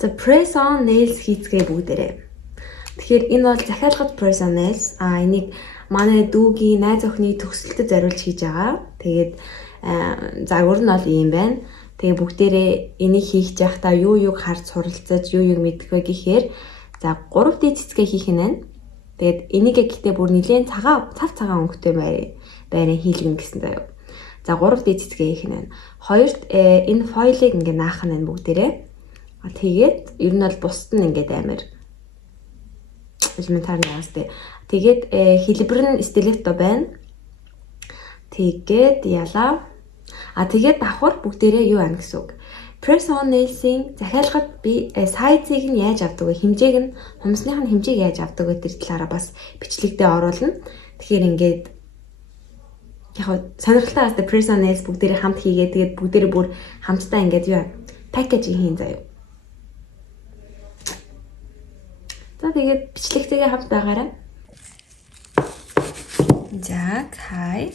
За press on nails хийцгээе бүгдээрээ. Тэгэхээр энэ бол захиалгад press on nails. Энийг манай дүүгийн найз охины төгсөлтөд зориулж хийж байгаа. Тэгээд загвар нь бол ийм байна. Тэгээ бүгдээрээ энийг хийх жахта юу юг харж суралцаж, юу юг мэдэх вэ гэхээр за 3D цэцгээ хийх нь байна. Тэгээд энийг гэхдээ бүр нэлээд цав цагаан өнгөтэй байрын хийлгэн гэсэн заяа. За 3D цэцгээ хийх нь байна. Хоёрт энэ фойлыг ингээ наах нь байна бүгдээрээ. Тэгээд ер нь бол бусд нь ингээд амар элементар нэрстэй. Тэгээд хэлбэр нь стилетто байна. Тэгээд ялаа. Тэгээд давхар бүгдээрээ юу ана гэсэн үг. Press on nails-ийн захиалгад би сайзыг нь яаж авдаг вэ? Хэмжээг нь хумсных нь хэмжээг яаж авдаг вэ? Тэр талаараа бас бичлэгтээ оруулна. Тэгэхээр ингээд яг сонирхолтой баста press on nails бүгдээрээ хамт хийгээд тэгээд бүгдээрээ бүр хамтдаа ингээд юу пакэж хийн заяа. За тэгээд бичлэгтэйгээ хамт байгаарай. За хай.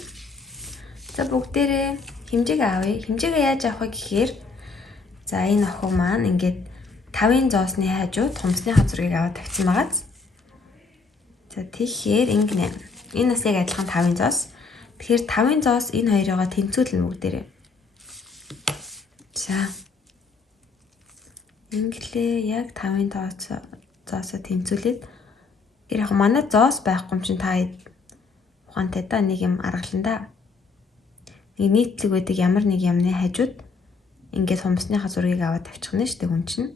За бүгдээрээ хэмжээг авъя. Хэмжээгээ яаж авах вэ гэхээр за энэ охин маань ингээд 5-ын зоосны хажууд хумсныхаа зургийг аваад тавьсан байгаа. За тэгэхээр ингэнэ. Энэ бас яг адилхан 5-ын зоос. Тэгэхээр 5-ын зоос энэ хоёроо тэнцвүүлнэ бүгдээрээ. За. Инглээ яг 5-ын зоосоо тэнцвүүлээд яг манай зоос байхгүй юм чинь та ухаантай да нэг юм аргалан да. Нэг нийтлэг байдаг ямар нэг юмны хажууд ингээд хумсныхаа зургийг аваад тавьчих нь шүү дээ хүн чинь.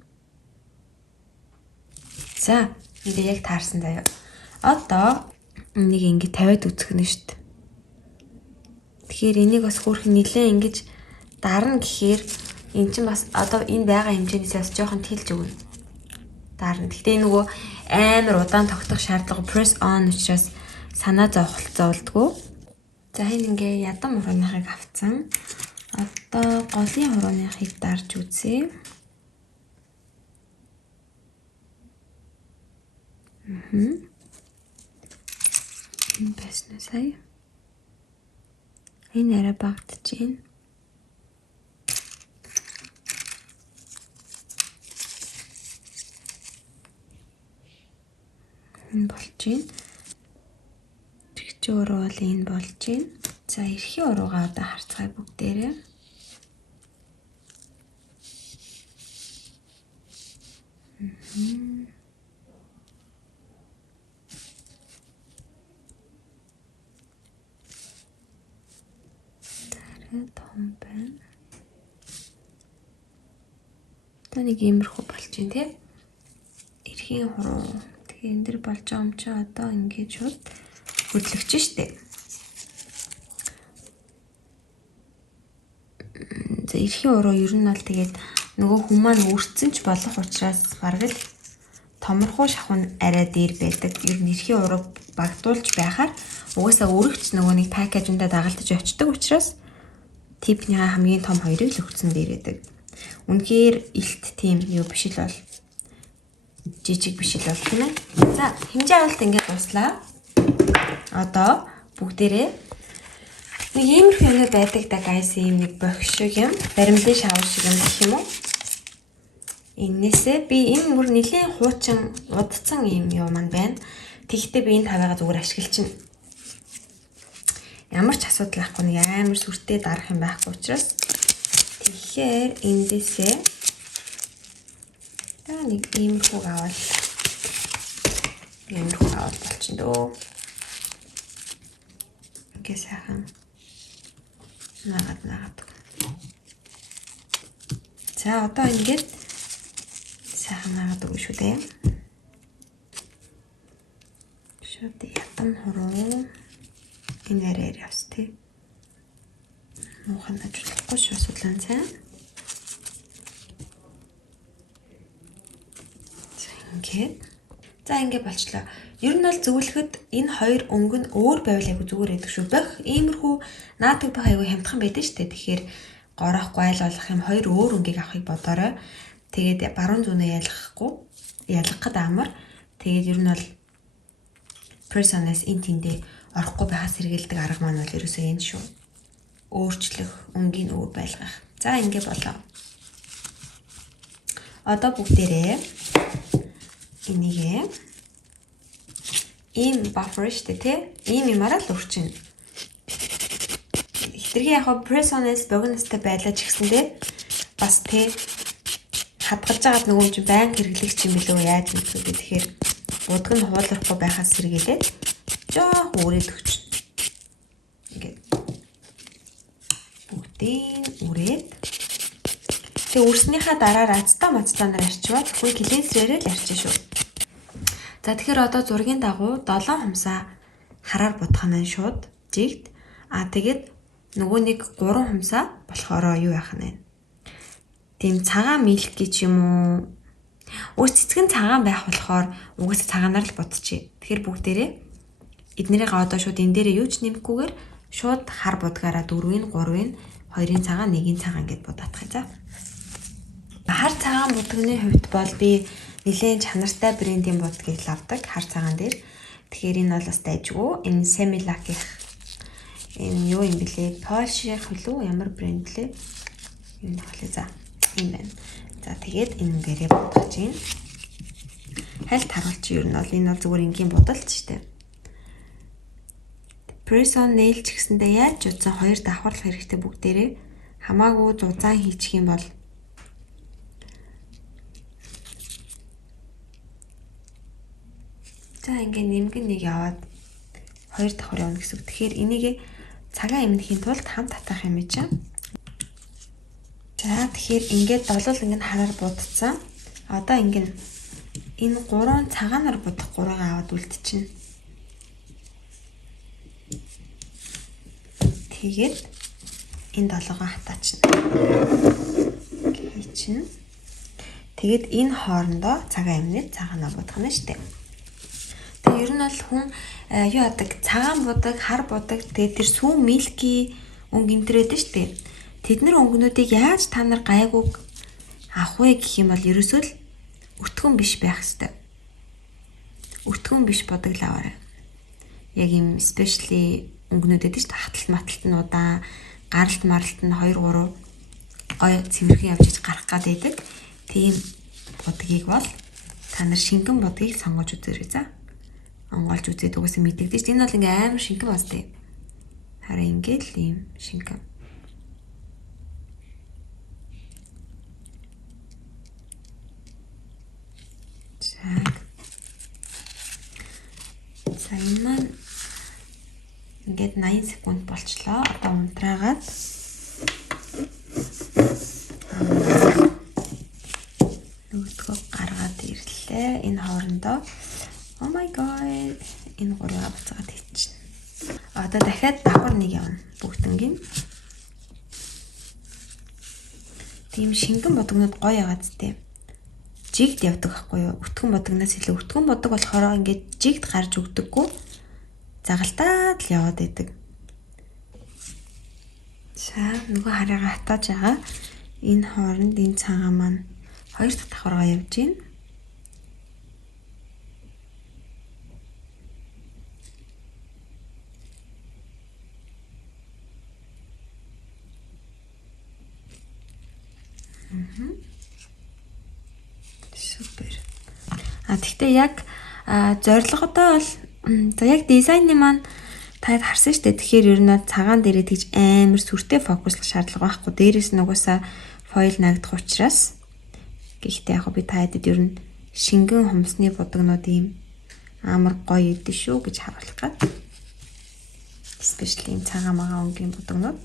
За, ингээд яг таарсан заяа. Одоо нэг ингээд тавиад үзэх нь шүү дээ. Тэгэхээр энийг бас хөөрхөн нилээн ингэж дарна гэхээр эн чинь бас одоо энэ байгаа хэмжээнээс бас жоохон тэлж өгнө. Дарна. Гэхдээ нөгөө амар удаан тогтох шаардлага press on учраас санаа зовлтгүй. За энэ ингээ ядам хурууныхыг авцсан. Одоо голын хурууныхыг дарж үзье. Энэ басна сая. Энэ арай багтчихээн. Энэ болж байна. Тэгч өөрөө бол энэ болж байна. За эрхийн уруугаа одоо харцгаая бүгдээрээ. Том байна. Та нэг иймэрхүү болж байна тий. Эрхийн хуруу. Тэгээ энэ дэр болж байгаа юм чи одоо ингэж шууд хөдлөгч штэ. За эрхийн уруу ер нь бол тэгээд нөгөө хүн маань үрцэн ч болох учраас бараг л томорхуу шахуун арай дээр байдаг. Ер нь эрхийн уруу багдуулж байхаар угаасаа өргөч нөгөө нэг пакэжиндээ дагалдаж очдог учраас типний хамгийн том хоёрыг л өгсөн дээр байдаг. Үнэхээр илт тийм юу биш л бол жижиг биш л бол тийм ээ. За хэмжээ авалт ингээд дуслаа. Одоо бүгдээрээ нэг иймэрхүү юм байдаг да guys, ийм нэг бохиш шиг юм, баримлын шавар шиг юм гэх юм уу? Иннээсээ би энэ бүр нэлийн хуучин удцсан юм юу маань байна. Тэгэхдээ би энэ тавигаа зүгээр ашиглчихна. Ямар ч асуудал байхгүй, нэг амар сүртэй дарах юм байхгүй учраас тэгэхээр эндээсээ нэг иймэрхүү аваад болчихно дөө. Ингээ сайхан наагаад. За одоо ингээд сайхан наагаад өгнө шүү дээ. Шууд ятам хуруу энэ арай явс тий. Муухан ажиллахгүй шүү судлаан цай. За ингэ болчлоо. Ер нь бол зөвлөхөд энэ хоёр өнгө нь өөр байвал айгу зүгээр байдаг шүү. Бэх иймэрхүү наадаг байх айгу хямдхан байдаг шүү дээ. Тэгэхээр гороохгүй айл болох юм хоёр өөр өнгийг авахыг бодоорой. Тэгээд баруун зүүнээ ялгахад амар. Тэгээд ер нь бол personas интиндээ орохгүй байхаас сэргийлдэг арга маань бол ерөөсөө энэ шүү. Өөрчлөх, өнгийг өөр байлгах. За ингэ болоо. Одоо бүгдээрээ энийгээ ийм buffer штэ тий. Ийм юмараа л өрчин. Хитрхи яг press on-с богиностой байлаа ч гэсэндээ бас тий хадгалж байгаад нөгөө юм байн хэрэглэгч юм билүү яаж мэдвэ тэгэхээр будг нь хуулахгүй байхаас сэргийлээд жоох үрээд өгч. Ингээд бүгдийг үрээд тэг үрснийхаа дараа мацтанаар арчвал хүн клинсерээр л арчин шүү. За тэгэхээр одоо зургийн дагуу 7 хумсаа хараар будах нь шууд жигт тэгээд нөгөө нэг 3 хумсаа болохоор юу яах нь вэ? Тийм цагаан милк гэж юм уу? Өөр цэцгэн цагаан байх болохоор угаасаа цагаанаар л будчихъя. Тэгэхээр бүгдээрээ эднэрийг одоо шууд энэ дээрээ юу ч нэмэхгүйгээр шууд хар будгаараа 4-ийн 3-ийн 2-ийн цагаан 1-ийн цагаан гэд будаатах юм за. Хар цагаан будганы хувьд бол би нэлээд чанартай брендийн будгийг л авдаг хар цагаан дээр. Тэгэхээр энэ бол бас дайжгүй. Энэ Similac-ийн энэ юу юм бэлээ? Porsche хөлөө ямар брэнд лээ? Юу нөхлөө за. Юм байна. За тэгээд энэгээрээ будгаж гин. Хальт харуулчих юу нь бол энэ бол зүгээр энгийн будалт шүү дээ. Press on nail ч гэсэндээ яаж удсан хоёр давхарлах хэрэгтэй бүгдээрээ хамаагүй зузаан хийчих юм бол за ингээ нэмгэн нэг яваад хоёр давхар явна гэсэн үг. Тэгэхээр энийг цагаан эмнэхийн тулд хамт татах юм чинь. За тэгэхээр ингээд долол ингэ хараар будцсан. Одоо ингэ энэ 3 цагаанаар будах 3-ыг аваад үлдчихнэ. Тэгээд энэ 7-гоо хатаачна. Хийчихнэ. Тэгээд энэ хоорондоо цагаан эмнээд цагаанаа будах нь шүү дээ. Тэгээд ер нь бол хүн юу яадаг цагаан будаг, хар будаг тэгээд тэр сүүн милки өнгө энтрээд шүү дээ. Тэднэр өнгөнүүдийг яаж та нар гайгүй авах вэ гэх юм бол ерөөсөө л өртгөн биш байх хэрэгтэй. Өртгөн биш будаг л аваарай. Яг юм especially өнгөнүүдэд шүү дээ хаталт маталт нь удаан, гаралт маралт нь 2 3 гой цэвэрхэн явж иж гарах гад байдаг. Тийм будгийг бол та нар шингэн будгийг сонгож үзээрэй за. Онгоолж үзээд угаасаа мэдэгдэж. Энэ бол ингээм амар шингэн бас тийм. Хараа ингээд л ийм шингэн. За энэ маань ингээд 80 секунд болчлоо. Одоо унтраагаад нөгөөдгөө гаргаад ирлээ. Энэ хоорондоо oh my god энэ 3-аа буцаад хийчихнэ. Одоо дахиад давхар нэг явна. Бүгднгийн тийм шингэн бодгонод гоё ягаад тээ. Жигд явдаг байхгүй юу? Өтгөн бодгоноос илүү өтгөн бодог болохоор ингээд жигд гарч өгдөггүй. Загалтаад л яваад байдаг. За нөгөө хараагаа хатааж байгаа. Энэ хооронд энэ цагаан маань хоёр дахь давхаргаа явж гин. Супер. Тэгтээ яг зорилгодоо бол за яг дизайны маань таад харсан шүү дээ. Тэгэхээр ер нь цагаан дээрээ тэгж амар сүртэй фокуслах шаардлага байхгүй. Дээрээс нь угаасаа фойл нагдах учраас гэхдээ яг би таадэд ер нь шингэн хумсны будагнууд ийм амар гоё идэв шүү гэж харуулах гад. Especially цагаан магаан өнгийн будагнууд.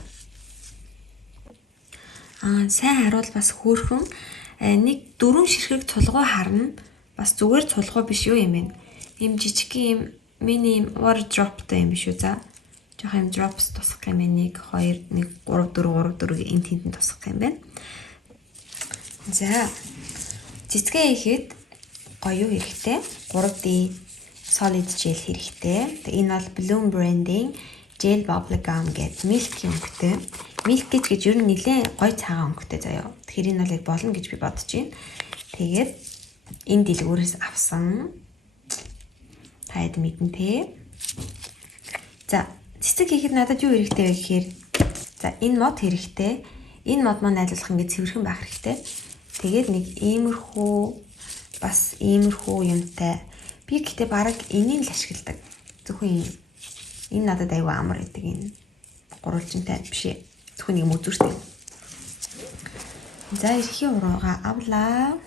Сайн харуул бас хөөрхөн нэг 4 ширхэг цулгуу харна. Бас зүгээр цулгуу биш юу юм бэ? Ийм жижиг юм мини water dropтай юм биш үү за. Жохоо юм drops тусах юм 1 2 1 3 4 3 4 энэ тэнд тусах юм байна. За. Цэцгээ хийхэд гоё юу хэрэгтэй? 3D solid gel хэрэгтэй. Энэ бол Bloom branding gel bubble gum гэдэг milk өнгөтэй. Milk гэж ер нь нэлээд гоё цагаан өнгөтэй заяа. Тэгэхээр энэ бол болно гэж би бодож байна. Тэгээд энэ дэлгүүрээс авсан. Таад мэдэн те. За, цэцэг хийхэд надад юу хэрэгтэй вэ гэхээр за энэ мод хэрэгтэй. Энэ мод маань найзлах ингээд цэвэрхэн байх хэрэгтэй. Тэгээд нэг иймэрхүү бас иймэрхүү юмтай. Би гэхдээ бараг энийг л ашигладаг. Зөвхөн энэ надад аюу амар гэдэг энэ гурвалжинтай биш ээ. Зөвхөн нэг мөзөртэй. За эрхийн урууга авлаа.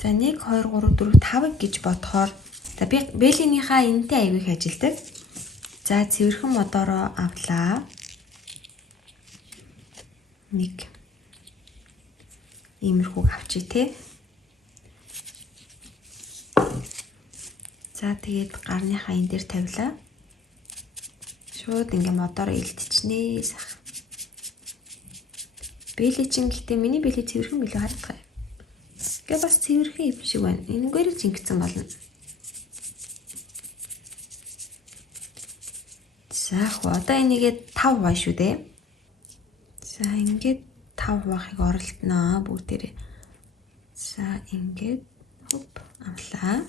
За 1 2 3 4 5 гэж бодохоор за би Беллинийхаа энэтэй аягүй их ажилдаг. За цэвэрхэн модороо авлаа. Нэг иймэрхүү авчи те. За тэгээд гарныхаа энэ дээр тавилаа. Шууд ингээ модороо илтчихнэ сах. Белли чин гэхдээ миний белли цэвэрхэн билүү харагдах юм. Гэ бас цэвэрхэн юм шиг байна. Энэгээр жингцэн болно. За одоо энийгээ 5 хуваан шүү дээ. За ингээд 5 хуваахыг оролдноо бүгдээрээ. За ингээд хоп авлаа.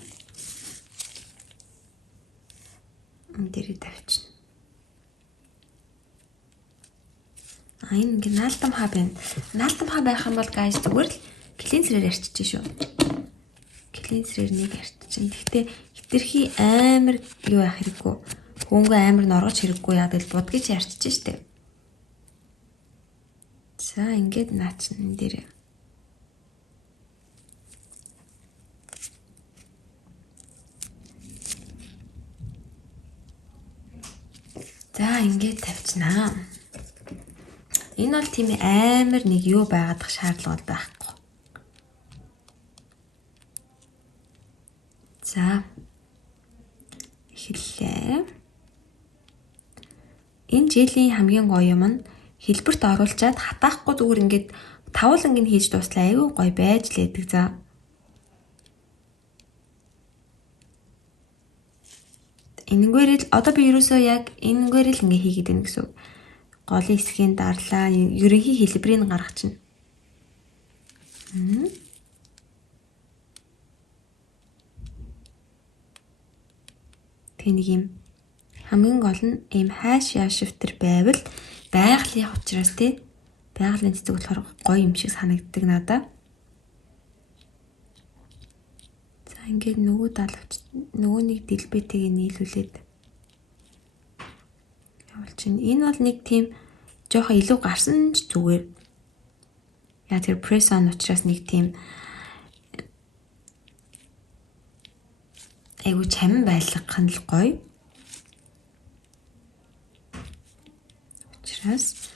Энд дээрээ тавьчихна. Энэ ингээ наалтам хаа байна. Наалтам хаа байх юм бол guys зүгээр л клинсерээр арчиж шүү. Клинсерээр нэг арчиж. Гэхдээ хитрхи амар юу яах хэрэггүй. Хөнгөө амар норгож хэрэггүй яа тэгэл будгийч арчиж штэ. За ингээд наач энэ дээр. За ингээд тавьчихнаа. Энэ бол тийм амар нэг юу байгаадах шаардлага байхгүй. За эхэллээ. Энэ жилийн хамгийн гоё юм нь хэлбэрт оруулчаад хатаахгүй зүгээр ингээд тавууланг нь хийж дуслаа айгүй гоё байж лээдэг. За энэгээр л одоо би ерөөсөө яг энэгээр л ингээ хийгээд байна гэсэн үг. Голын хэсгийн дарлаа ерөнхий хэлбэрийг гаргачихна. Тэг нэг юм хамгийн гол нь ийм хайш яашивтер байвал байгалийн учраас тий байгалийн цэцэг болохоор гоё юм шиг санагддаг надад. За ингээд нөгөө далавч нөгөөнийг дэлбэтэйг нийлүүлээд явуулчихна. Энэ бол нэг тийм жоохон илүү гарсан ч зүгээр. Яа тэр press on учраас нэг тийм айгу чамин байлгах нь л гоё. Учраас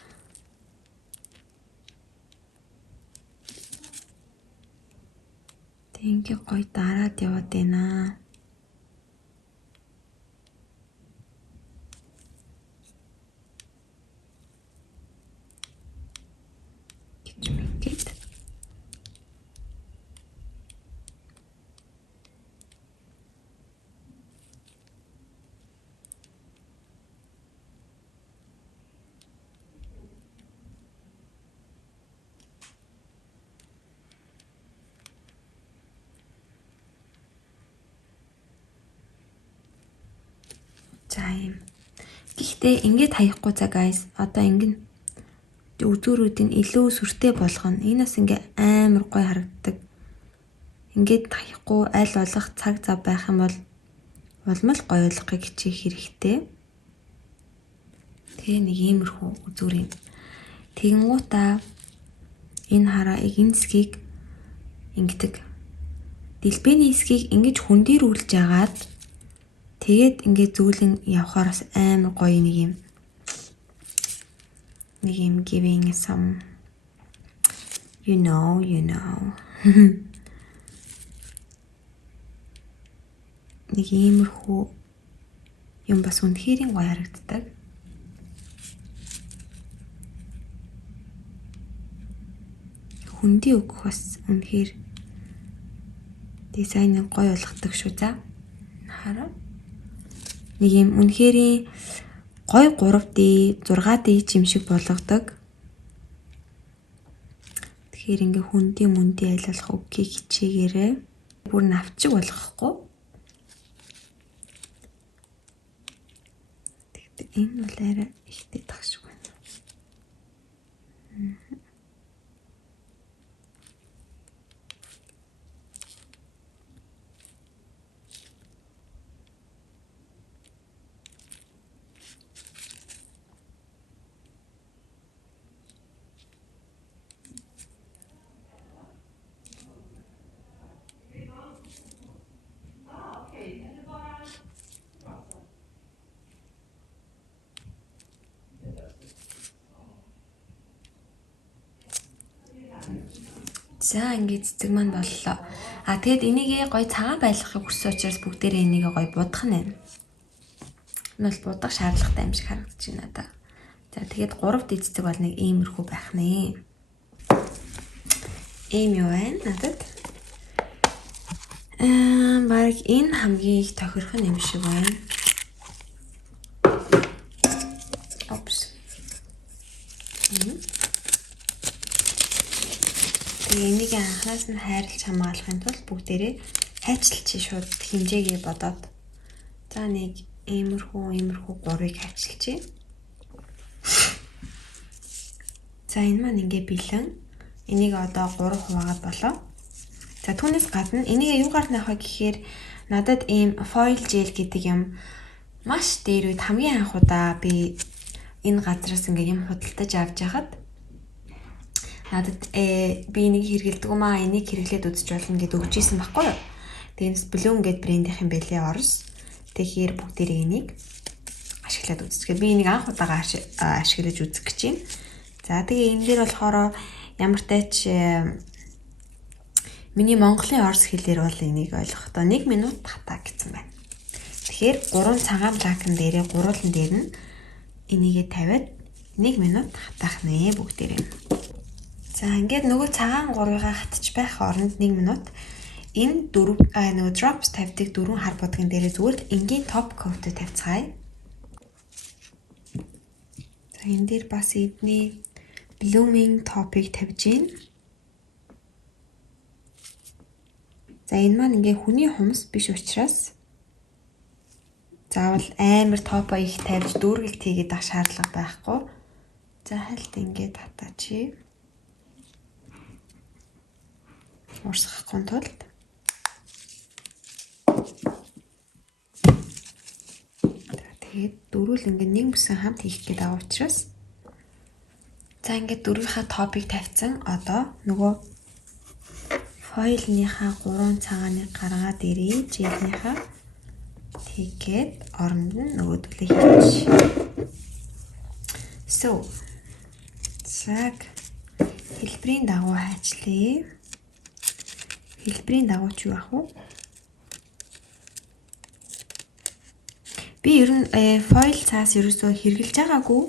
тэнхи гоё дараад яваад байна. Гэж мэгээд. За юм. Гэхдээ ингээд хаяхгүй за guys. Одоо ингэн үзүүрүүдийн илүү сүртэй болгоно. Энэ бас ингээ амар гоё харагддаг. Ингээд хаяхгүй аль болох цаг зав байх юм бол улмал гоё болгохыг хичээх хэрэгтэй. Тэгээ нэг иймэрхүү үзүүрийн. Тэгэнгуутаа энэ хараа энэ хэсгийг ингэдэг. Дэлбэний хэсгийг ингэж хүндийрүүлж агаад тэгээд ингээд зүүлэн явхаар бас амар гоё нэг юм giving some you know нэг иймэрхүү юм бас үнэхээр гоё харагддаг. Хүндий өгөх бас үнэхээр дизайныг гоё болгодог шүү за. Хараа. Нэг юм үнэхээр гой 3D 6D юм шиг болгодог. Тэгэхээр ингээ хүндий мөнди айлуулах үггийг хичээгээрээ бүр навчиг болгохгүй. Тэгтээ энэ бол арай ихтэй тах шиг байна. За ингээд цэцэг маань боллоо. Тэгэд энийгээ гоё цагаан байлгахыг хүссэн учраас бүгдээрээ энийгээ гоё будах нь байна. Энэ бол будах шаардлагатай юм шиг харагдаж байна надаа. За тэгээд 3 дэд цэцэг бол нэг иймэрхүү байх нэ. Ийм юу байна надад? Бараг энэ хамгийн их тохирох юм шиг байна. Опс. Энийг анханаас нь хайрлаж хамгаалахын тулд бүгдээрээ хайчилчих шууд хэмжээгээ бодоод. За нэг иймэрхүү 3-ыг хайчилчих. За энэ маань ингээ бэлэн. Энийг одоо 3 хуваагаад болоо. За түүнээс гадна энийг юугаар наах вэ гэхээр надад ийм foil gel гэдэг юм маш дээр үед хамгийн анх удаа би энэ газраас ингээ юм худалдаж авч яхад надад би энийг хэрэгэлдэг юм аа, энийг хэрэглээд үзэж болно гэд өгч ийсэн байхгүй юу. Тэгээс Bloom гэд брэндийнх юм байлээ Орос. Тэгэхээр бүгдээрээ энийг ашиглаад үзчихээ. Би энийг анх удаага ашиглаж үзэх гэж байна. За тэгээ энэ дээр болохоор ямар тач миний Монголын Орос хэлээр бол энийг ойлгохдоо 1 минут хатаа гэсэн байна. Тэгэхээр 3 цагаан блакн дээрээ гуруулан дээр нь энийгээ тавиад 1 минут хатаах нэ бүгдээрээ. За ингээд нөгөө цагаан 3-ыг хатчих байх оронд 1 минут энэ нөгөө drops тавьдаг 4 хар будгийн дээрээ зүгээр энгийн топ coat тавьцгаая. За энэ дээр бас эдний blooming top-ыг тавьж гин. За энэ маань ингээ хүний хумс биш учраас заавал амар топ-а их тавьж дүүргэлт хийгээд ах шаардлага байхгүй. За хальт ингээд хатаач. Урсгахгүй тулд. Тэгээд дөрвөл ингээ нэг бүсэн хамт хийх гээд байгаа учраас за ингээ дөрвийнхаа топыг тавьсан. Одоо нөгөө foil-ныхаа 3 цагааныг гаргаад ирээ. Gel-ийнхаа тэгээд оронд нь нөгөөдөлөө хийчих. So. Цаг хэлбэрийн дагуу хайчлаа. Хэлбэрийн дагуу ч юу ах вэ? Би ер нь foil цаас ерөөсөө хэрглэж байгаагүй.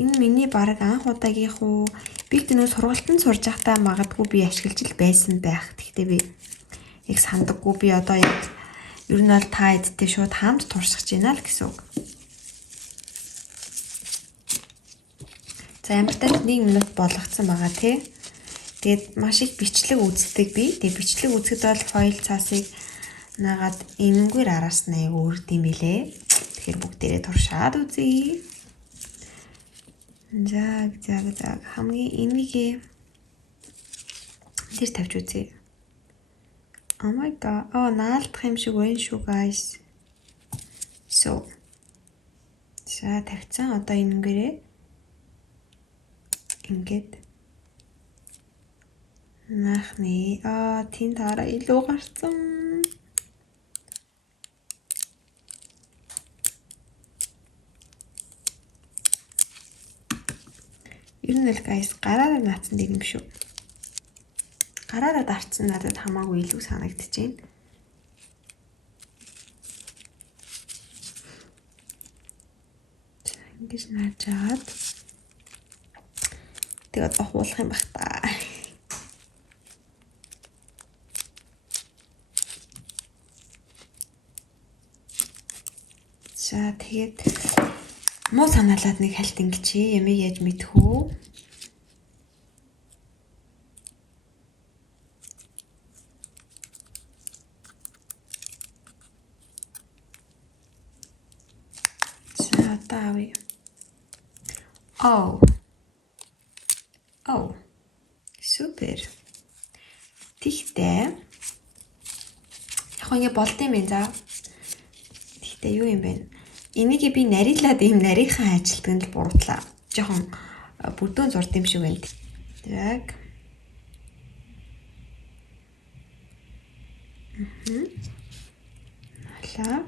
Энэ миний баг анх удаагийнх уу. Би тэр сургалтанд сурж байхдаа магадгүй би ашиглаж л байсан байх. Гэхдээ би их сандаггүй. Би одоо яг ер нь бол та эдтэй шууд хамт туршиж байна л гэсэн үг. За ямар тач 1 минут болгоцсон байгаа тий. Тэгээд маш их бичлэг үздэг би. Тэгээд бичлэг үзэхэд бол foil цаасыг наагаад энэнгээр араас нь аяг өөрд юм билээ. Тэгэхээр бүгдээрээ туршаад үзье. За хамгийн энийг тэр тавьж үзье. Oh my god. Наалдах юм шиг байна шүү guys. So. За тавьцсан. Одоо энэгээрээ ингээд наахны. Тин тараа илүү гарцсан. Ер нь л guys гараараа наацсан дээр юм шүү. Гараараа дарцсан надад хамаагүй илүү санагдчихээн. Ингэж наачаад тэгээд одоо хуулах юм бах та. За тэгээд муу санаалаад нэг хальт ингэчи ямиг яаж мэдэх үү? За тавь. Супер. Тэгтээ яг ингэ болд юм байна за. Тэгтээ юу юм бэ? Энийг би нарийнлаад ийм нарийнхан ажилтганд л буруутлаа. Жохон бүдүүн зурд юм шиг байна. Яг. Халаа.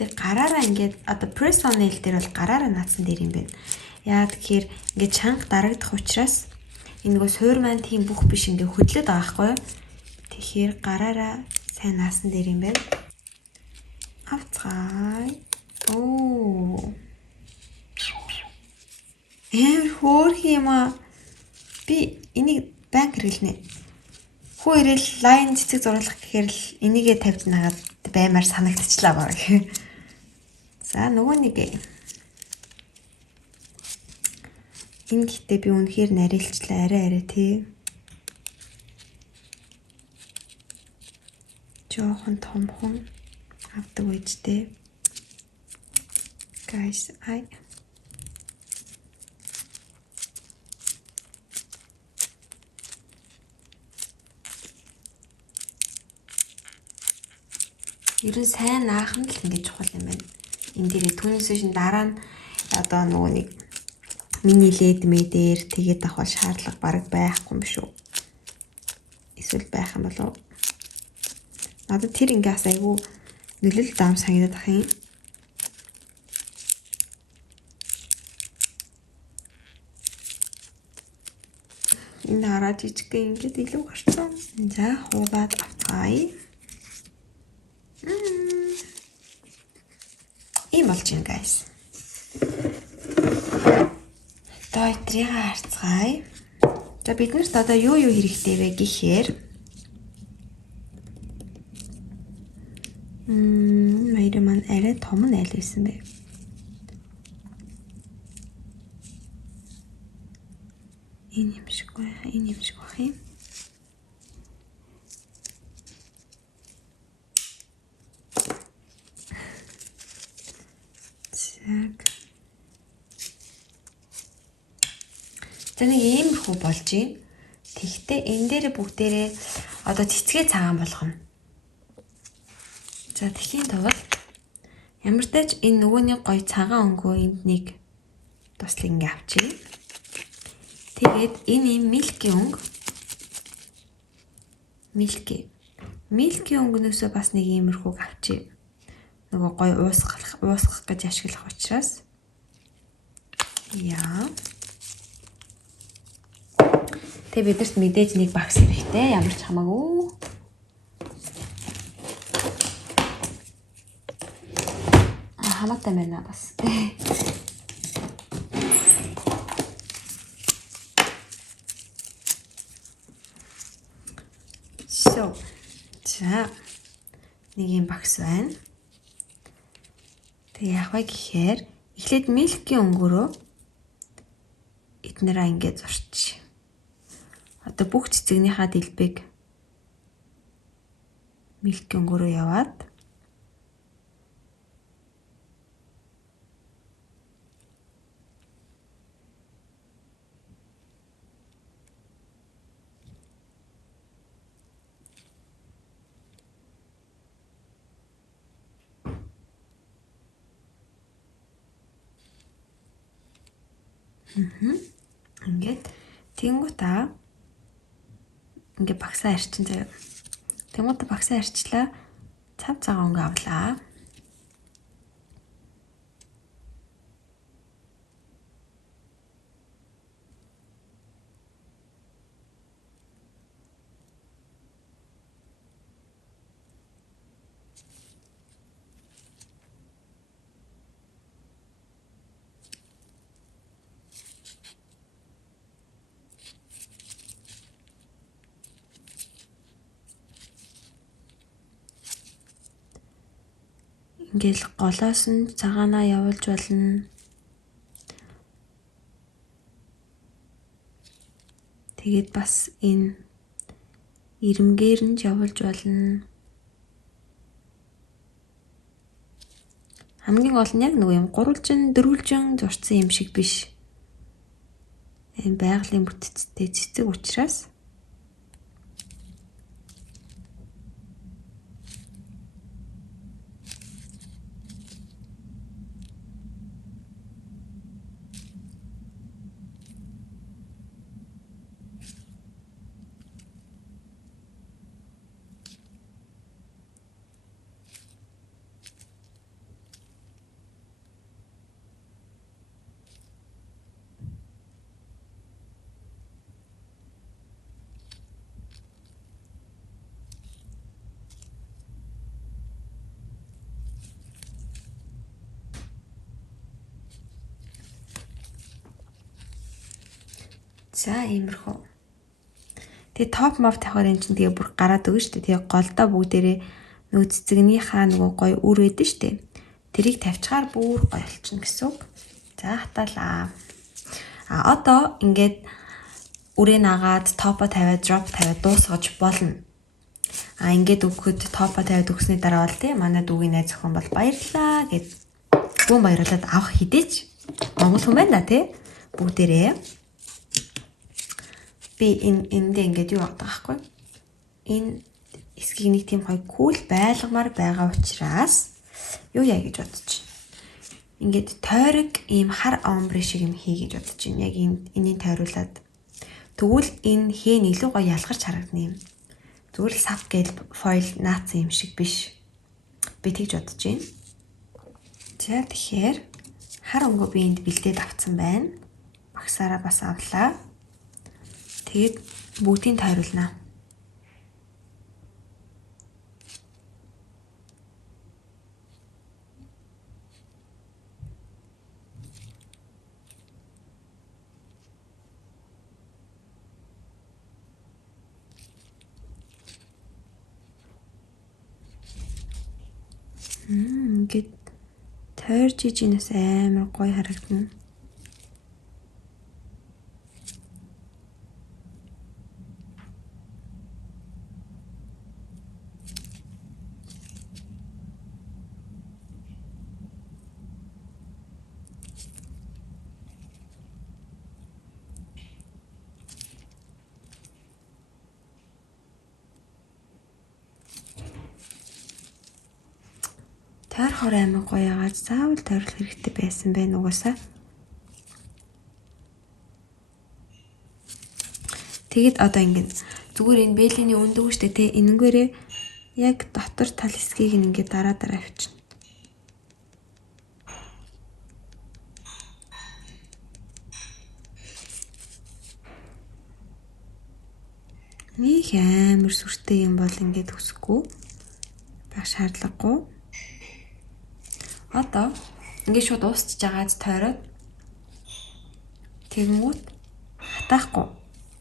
Тэг гараараа ингээд одоо press on nail дээр бол гараараа наацсан дээр юм байна. Яа тэгэхээр ингээд чанга дарагдах учраас энэ нөгөө суур маань тийм бүх биш ингээд хөдлөд байгаа байхгүй юу? Тэгэхээр гараараа сайн наасан дээр юм байна. Авцгаая. Оо. Хөөх юм аа. Би энийг банк хэрэглэнэ. Хүү ирэл лайн цэцэг зурлах гэхээр л энийгээ тавьж нагаад баймаар санагдчихлаа баг. За нөгөө нэг энэ гэхдээ би үнэхээр нарилчлаа арай тий. Жохон томхон авдаг үедтэй. Guys, ерөн сайн наах нь л ингэж чухал юм байна. Энд дээрээ түүнээс шин дараа нь одоо нөгөө нэг мини лед мэдээр тэгээд авах шаардлага бараг байхгүй юм шүү. Эсвэл байх юм болов уу? Надад тэр ингээс айгүй нөлөөлөл даам санагдаад ах юм. Энэ хараа жижиг ингээд илүү гарсан. За хуулаад авцгаая. Ийм болж байна guys. Дойтрийг харцгаая. За биднэрт одоо юу хэрэгтэй вэ гэхээр маяг маань арай том нь айл байсан бэ. Энэ юм шиг байх юм. За нэг иймэрхүү болж байна. Тэгтээ энэ дээр бүгдээрээ одоо цэцгээ цагаан болгоно. За тэхийн тулд ямар ч тач энэ нөгөөний гоё цагаан өнгөө энд нэг туслыг ингээ авчия. Тэгээд энэ юм милки өнгө. Милки өнгөнөөсөө бас нэг иймэрхүүг авчия. Нөгөө гоё уусгах гэж ашиглах учраас. Яа. Тэг бидэрт мэдээж нэг багс хэрэгтэй. Ямар ч хамаагүй. Хамаатай байна бас. За. Нэг юм багс байна. Тэг яах вэ гэхээр эхлээд милкийн өнгөрөө эднэраа ингээд зурчих. Одоо бүх цэцэгнийхаа дэлбэг милкийн өнгөрөө яваад ингээд тэнгуутаа ингээ багсаа арчин заяа. Тэнгуутаа багсаа арчлаа. Цав цагаан өнгө авлаа. Ингээл голоос нь цагаанаа явуулж болно. Тэгээд бас энэ ирмгээр нь явуулж болно. Хамгийн гол нь яг нөгөө юм гурвалжин, дөрвөлжин зурцсан юм шиг биш. Энэ байгалийн бүтцтэй цэцэг учраас За иймэрхүү. Тэгээ топ мав тавихаар энэ чинь тэгээ бүр гараад өгнө шүү дээ. Тэгээ голдоо бүгдээрээ нөгөө цэцэгнийхаа нөгөө гоё үр өгдөн шүү дээ. Тэрийг тавьчихаар бүр гоё болчихно гэсэн үг. За хатаалаа. Одоо ингээд үрээ нагаад топо тавиад дроп тавиад дуусгаж болно. Ингээд өгөхөд топо тавиад өгсөний дараа бол тий манай дүүгийн найз охин бол баярлаа гэд бүгэн баярлаад авах хідээч. Монгол хүн байна да тий. Бүгдээрээ би эндээ ингээд юу авдаг байхгүй. Энэ эсгийг нэг тийм гоё кул байлгамаар байгаа учраас юу яа гэж бодож байна. Ингээд тойрог ийм хар омбре шиг юм хий гэж бодож байна. Яг энийг тойруулаад тэгвэл энэ хэн илүү гоё ялгарч харагдана юм. Зүгээр л сав гэл фойл наацсан юм шиг биш. Би тэгж бодож байна. За тэгэхээр хар өнгөө би энд бэлдээд авцсан байна. Багсаараа бас авлаа. Тэгээд бүгдийг тойруулнаа. Ингээд тойрж ижинээс амар гоё харагдана. Тойрохоор амар гоё яагаад заавал тойрох хэрэгтэй байсан бэ угаасаа. Тэгэд одоо ингээд зүгээр энэ бэлэний өндөг штэ те энэнгээрээ яг дотор тал хэсгийг ингээд дараа авчна. Нэг амар сүртэй юм бол ингээд өсөхгүй байх шаардлагагүй. Одоо ингээд шууд уусчиж байгааз тойроод тэгэнгүүт хатаахгүй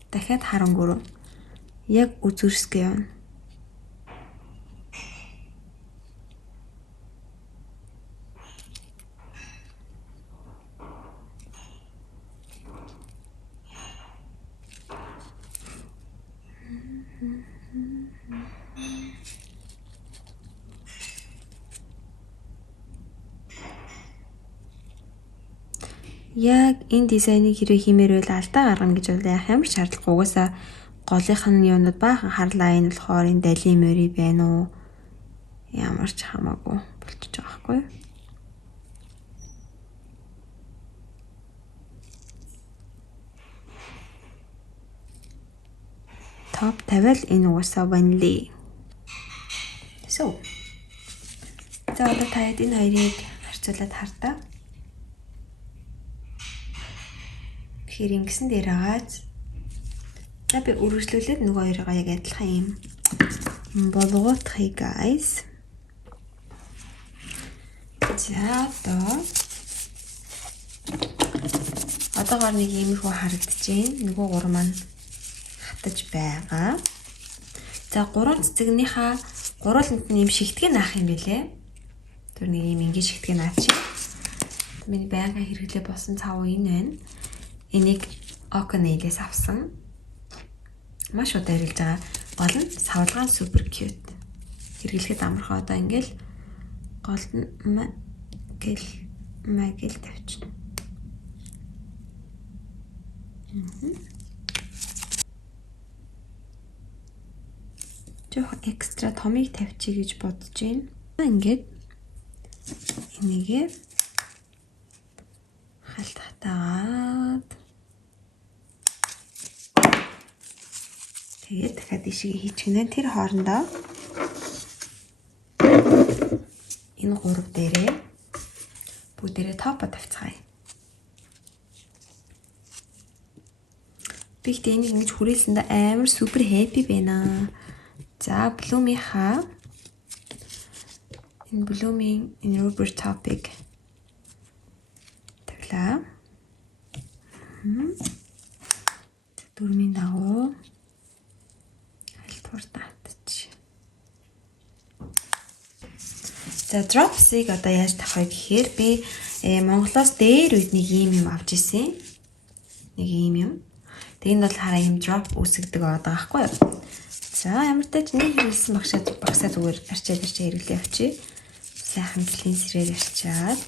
дахиад харангууруу яг үзүрсгээ явна. Яг энэ дизайныг хэрэг хиймээр байл алдаа гаргана гэж бол яах ямар шаардлагагүй. Угаасаа голынх нь юунууд баахан харлаа энэ болохоор энэ далийн мөри байна уу? Ямар ч хамаагүй болчихж байгаа байхгүй юу? Топ тавиал энэ угаасаа ванили. So. За одоо таад энэ хоёрыг харьцуулаад хардаа. Тэгэхээр ингэсэн дээр агааз. За би үргэлжлүүлээд нөгөө хоёроо яг адилхан юм болгоотхыг guys. За одоогоор нэг иймэрхүү харагдчихээн. Нөгөө гур маань хатаж байгаа. За гурван цэцэгнийхаа гурвууланд нь юм шигтгэн наах юм билэ. Тэр нэг юм ингэ шигтгэн наач. Миний байнга хэрэглээ болсон цав энэ байна. Энийг Oconnail-ээс авсан. Маш удаа хэрэглэж байгаа. Гол нь савлгаан супер cute. Хэрэглэхэд амархан одоо ингээл голд нь магил тавьчихна. Жох экстра томыг тавьчих гэж бодож байна. Ингээд энийгээ халт хатаад тэгээд дахиад ишиг хийчихнэ. Тэр хоорондоо энэ гурав дээрээ бүгдээрээ топо тавьцгаая. Би ихтэй энийг ингэж хүрээлсэндээ амар супер хэппи байна. За Blooming-ха энэ Blooming энэ rubber topic тавлаа. дөрмийн дагуу хайлтвар татчих. За dropsig одоо яаж тавих вэ гэхээр би Монголоос дээр үед нэг юм авч ирсэн. Нэг юм. Тэнд бол хараа юм drop үсгдэг байгаа байхгүй юу? За ямар ч тач нэг хэлсэн багсаа зүгээр арчаад хэрэглээ авчи. Сайхан клинсерээр арчаад.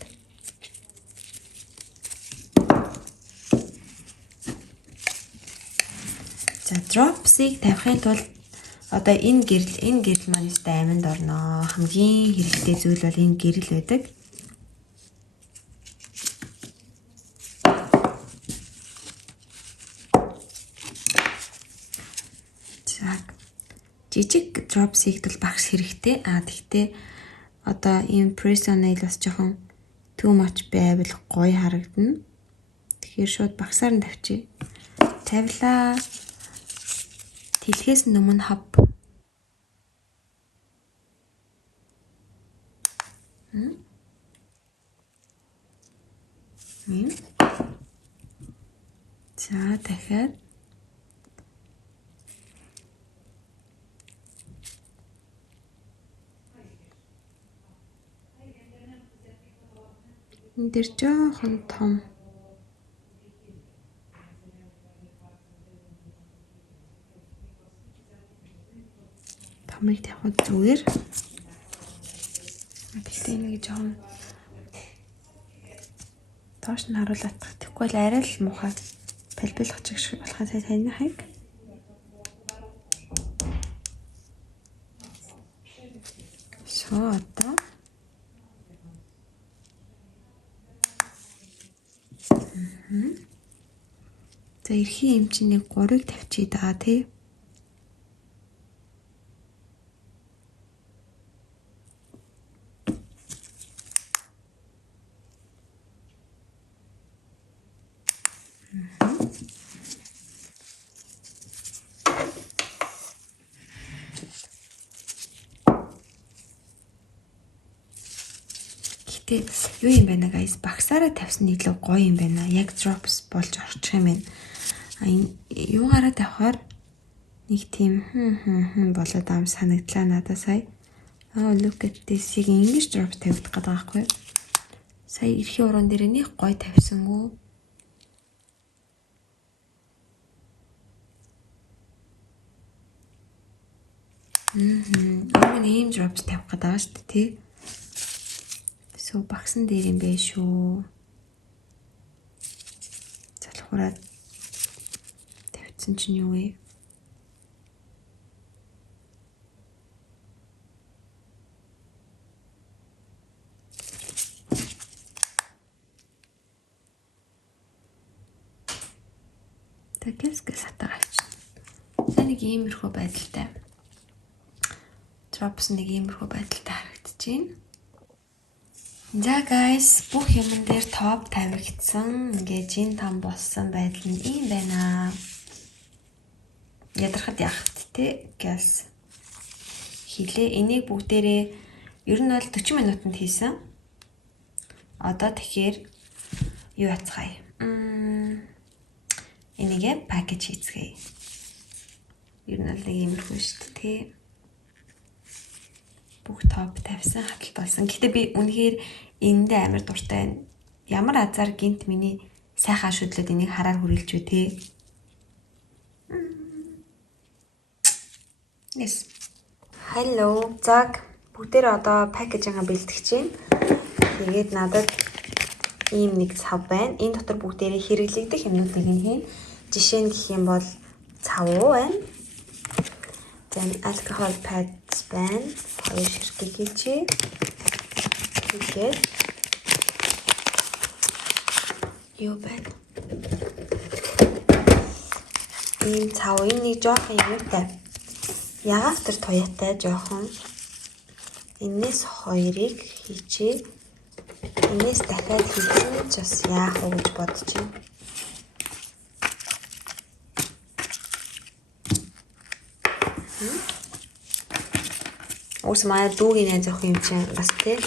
За dropsig тавихын тулд одоо энэ гэрэл маань өстэй аминд орноо. Хамгийн хэрэгтэй зүйл бол энэ гэрэл байдаг. За жижиг dropsig бол багш хэрэгтэй. Тэгтээ одоо энэ press on nail бас жоохон too much байвал гоё харагдана. Тэгэхээр шууд багсаар нь тавьчих. Тавилаа. Тэлхээс өмнө хав. За дахиад энэ дэр жоохон том томыг тавихад зүгээр. Гэхдээ нэг жоохон тоош нь харуулаад тэгэхгүй л арай л муухай палпилах чиг шиг болохоо сайн таны хайг. Одоо за эрхийн юм чинь нэг 3-ыг тавьчих даа тий. Юу юм байна guys, багсаараа тавьсан илүү гоё юм байна. Яг drops болж орчих юм байна. Энэ юугаараа тавихаар нэг тийм болоод ам санагдлаа надад сая. Look at this. Яг English drops тавьдаг гэдэг байхгүй. Сая эрхийн уран дээр нэг гоё тавьсангүй. Өмнө ийм drops тавих гэдэг байгаа шүү дээ, тий. Багсан дээр юм бэ шүү. Залхуураад тавьсан чинь юу вэ? Тэгэсгээ сатагаач. Нэг иймэрхүү байдалтай. Drops нэг иймэрхүү байдалтай харагдаж байна. За guys, бүх юмн дээр топ тавигдсан. Ингээ жин там болсон байдал нь ийм байна. Ядрахад яхад те гэс хилээ. Энийг бүгдээрээ ер нь бол 40 минутанд хийсэн. Одоо тэгэхээр юу яцгаая? Энийгээ пакэж хийцгээе. Ер нь бол нэг иймэрхүү шүү дээ те. Бүх топ тавьсан, хаталт болсон. Гэхдээ би үнэхээр эндээ амар дуртай байна. Ямар азар гинт миний сайхан шүтлээд энийг хараар хүрэлж үү те. Yes. Hello. Заг бүгдээр одоо пакэжинга бэлтгэж байна. Тэгээд надад ийм нэг цав байна. Энэ дотор бүгдээрээ хэрэглэгдэх юмнуудыг нь хийн. Жишээ нь гэх юм бол цав байна. Then alcohol pads байна. Хоёр ширхэг хийчихье. Тэгээд юу байна? Ийм цав энэ нэг жоохон юмтай. Ягаад тэр туяатай жоохон. Энээс хоёрыг хийчихье. Энээс дахиад хийх ч бас яах вэ гэж бодож байна. Ус маа дүүгийн найз ах юм чинь бас тий.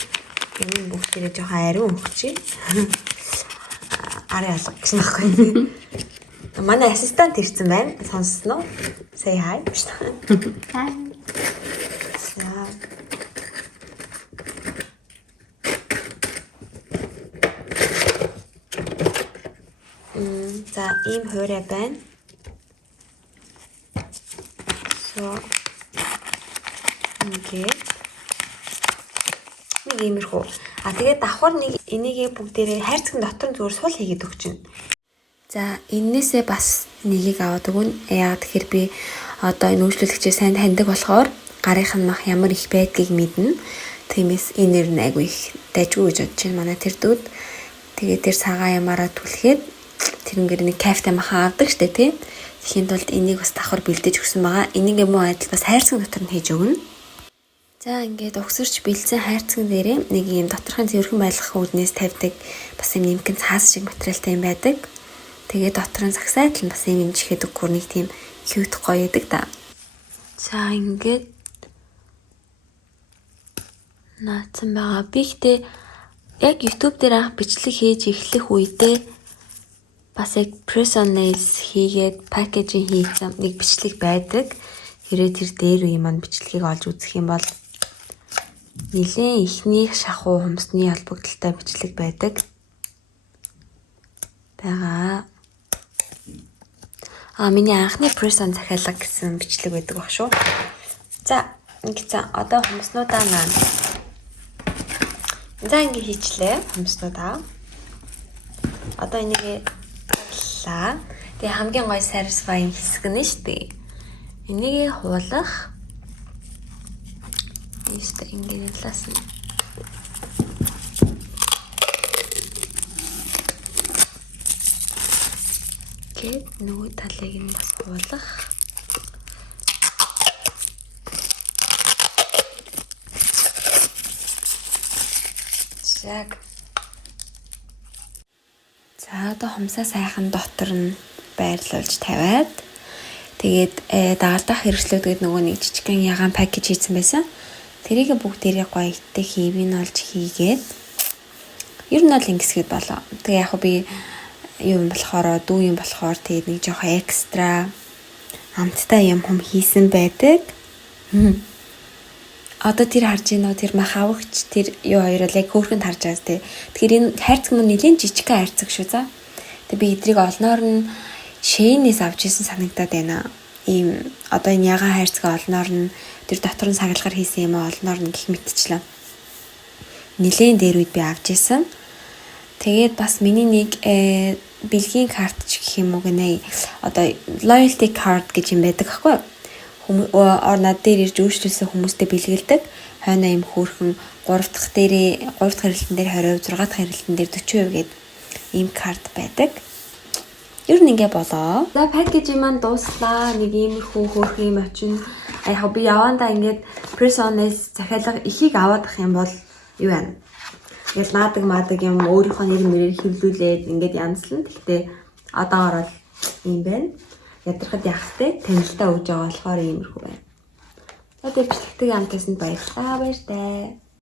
Энэ бүгдээрээ жоохон ариун өгчээ. Арай алга гэсэн байхгүй. Манай ассистент ирсэн байна. Сонссноо? Say hi. Hi. За. За, ийм хуурай байна. So. Ингээд. Нэг иймэрхүү. Тэгээд давхар нэг энийгээ бүгдээрээ хайрцаг дотор нь зүгээр сул хийгээд өгч байна. За, энээсээ бас нэгийг аваад өгнө. Яагаад тэгэхээр би одоо энэ үйлчлүүлэгчээ сайн таньдаг болохоор гарынх нь мах ямар их байдгийг мэднэ. Тиймээс энээр нь айгүй их дайггүй гэж бодож байна. Манай тэр дүүд. Тэгээд тэр цагаан ямаараа түлхээд тэрнгээр нэг кафе махан авдаг штэ тий. Тэхийн тулд энийг бас давхар бэлдэж өгсөн байгаа. Энийг юм уу адил бас хайрцаг дотор нь хийж өгнө. За ингээд угсарч бэлдсэн хайрцаг дээрээ нэг юм доторхын цэвэрхэн байлгах үүднээс тавьдаг бас юм нэмгэн цаас шиг материалтай юм байдаг. Тэгээд дотор нь сагсайтал нь бас юм чихэдэг гүрнийг тийм cute гоё яадаг да. За ингээд наацсан байгаа. Би ихтэй яг YouTube дээр анх бичлэг хийж эхлэх үедээ бас яг press on nails хийгээд packaging хийсэн нэг бичлэг байдаг. Хэрэг тэр дээр үе маань бичлэгийг олж үзэх юм бол нэлээд ихнийх шахуу хумсны холбогдолтой бичлэг байдаг. Бага. Миний анхны press on захиалга гэсэн бичлэг байдаг баг шүү. За, ингээд одоо хумснуудаа наа. За ингээд хийчлээ хумснуудаа. Одоо энийг таглаа. Тэгээ хамгийн гоё satisfying хэсэг нь шүү дээ. Энийг хуулах. Ийштэй ингээд талаас нь. Гэт нөгөө талыг нь бас хуулах. Яг. За одоо хумсаа сайхан дотор нь байрлуулж тавиад тэгээд дагалдах хэрэгслүүд нөгөө нэг жижигхэн ягаан пакэж хийсэн байсан. Тэрийг бүгдээрээ гоё иттэй хийвэн олж хийгээд ер нь бол ингэсгээд болоо. Тэгээ яг би юм болохоор дүү юм болохоор тэгээд нэг жоохон экстра амттай юм хум хийсэн байдаг. Одоо тэр харж байна уу тэр мах авагч тэр юу хоёроо яг хөөрхөнд харж байгаас тий. Тэгэхээр энэ хайрцаг мөн нэлийн жижигхэн хайрцаг шүү за. Тэг би эдрийг олноор нь шээнээс авч исэн санагдаад байна. Ийм одоо энэ ягаан хайрцаг олноор нь тэр дотор нь сагалгаар хийсэн юм олноор нь гих мэтчлээ. Нэлийн дээр үед би авч исэн. Тэгээд бас миний нэг бэлгийн картч гэх юм уу гэнэ. Одоо loyalty card гэж юм байдаг аахгүй юу? Над дээр ирж үйлчлүүлсэн хүмүүстэй бэлгэлдэг. Хойно юм хөөрхөн 3 дахь хэрэглэн дээр 20%, 6 дахь хэрэглэн дээр 40% гээд ийм карт байдаг. Ер нь ингэ болоо. За пакэжийн маань дууслаа. Нэг иймэрхүү хөөрхөн юм очин. Яг би явандаа ингээд press on-ээс захиалга ихийг аваад ах юм бол юу вэ? Тэгэл наадаг юм өөрийнхөө нэр мэрээр хэвлүүлээд ингээд янзлан. Гэхдээ одоогоор бол ийм байна. Ядрахад яхахтай танилтаа өгж байгаа болохоор иймэрхүү байна. Одоо бичлэгтэй хамт байсанд баярлалаа. Баяртай.